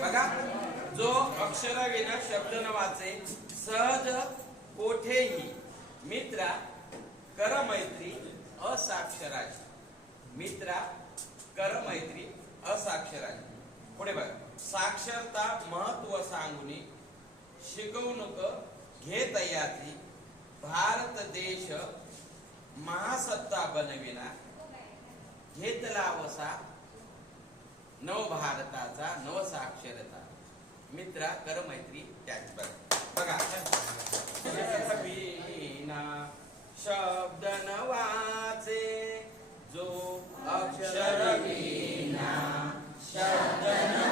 बघा, जो अक्षर विना शब्द न वाचे, सहज कोठेही मित्रा कर मैत्री असाक्षराची. मित्रा कर मैत्री असाक्षराची. पुढे बघा, साक्षरता महत्व सांगुनी शिकवणूक घेत याची. भारत देश महासत्ता बनविना घेतला वसा नव भारताचा नव साक्षरता. मित्रा कर मैत्री त्याची. बघा, विना शब्द न वाचे, जो अक्षर विना शब्द न